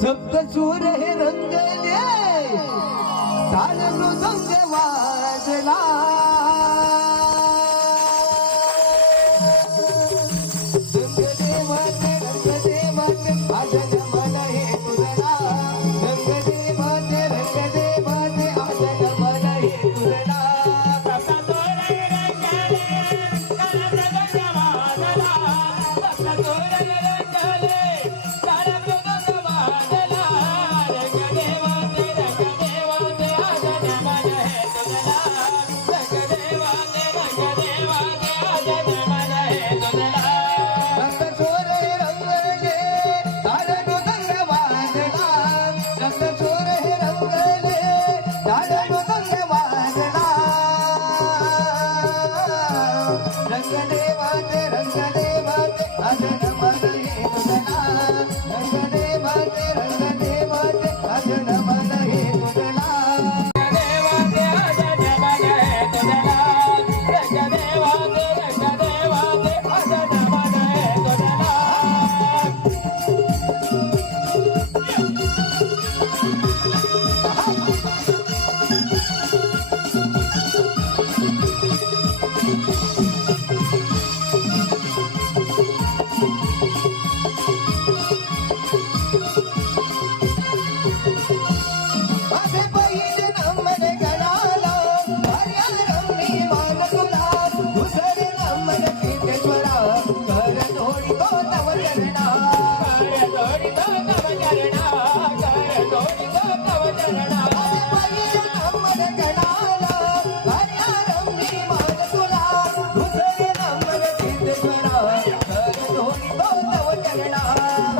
सप्त Thank you.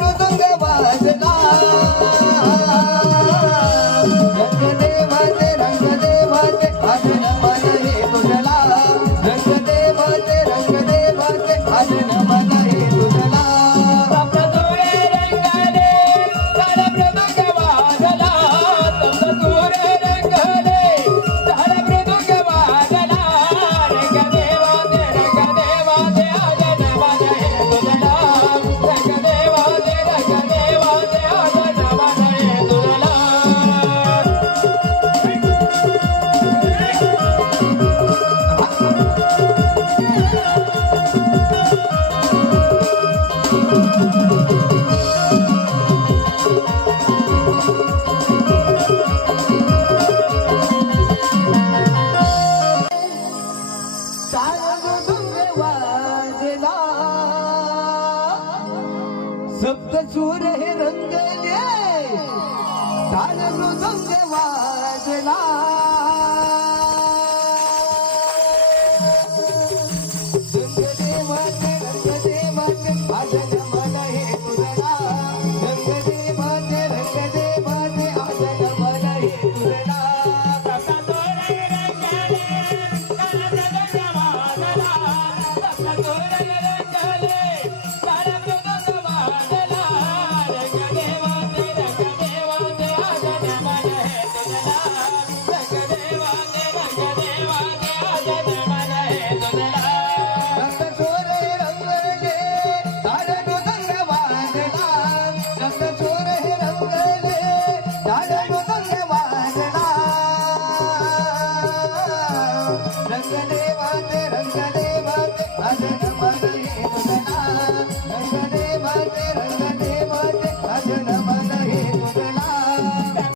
Datang. ताल वाजला ರಂಗನೇ ಮಾತೆ ರಂಗನೇ ಮಾತೆ ಅದೇ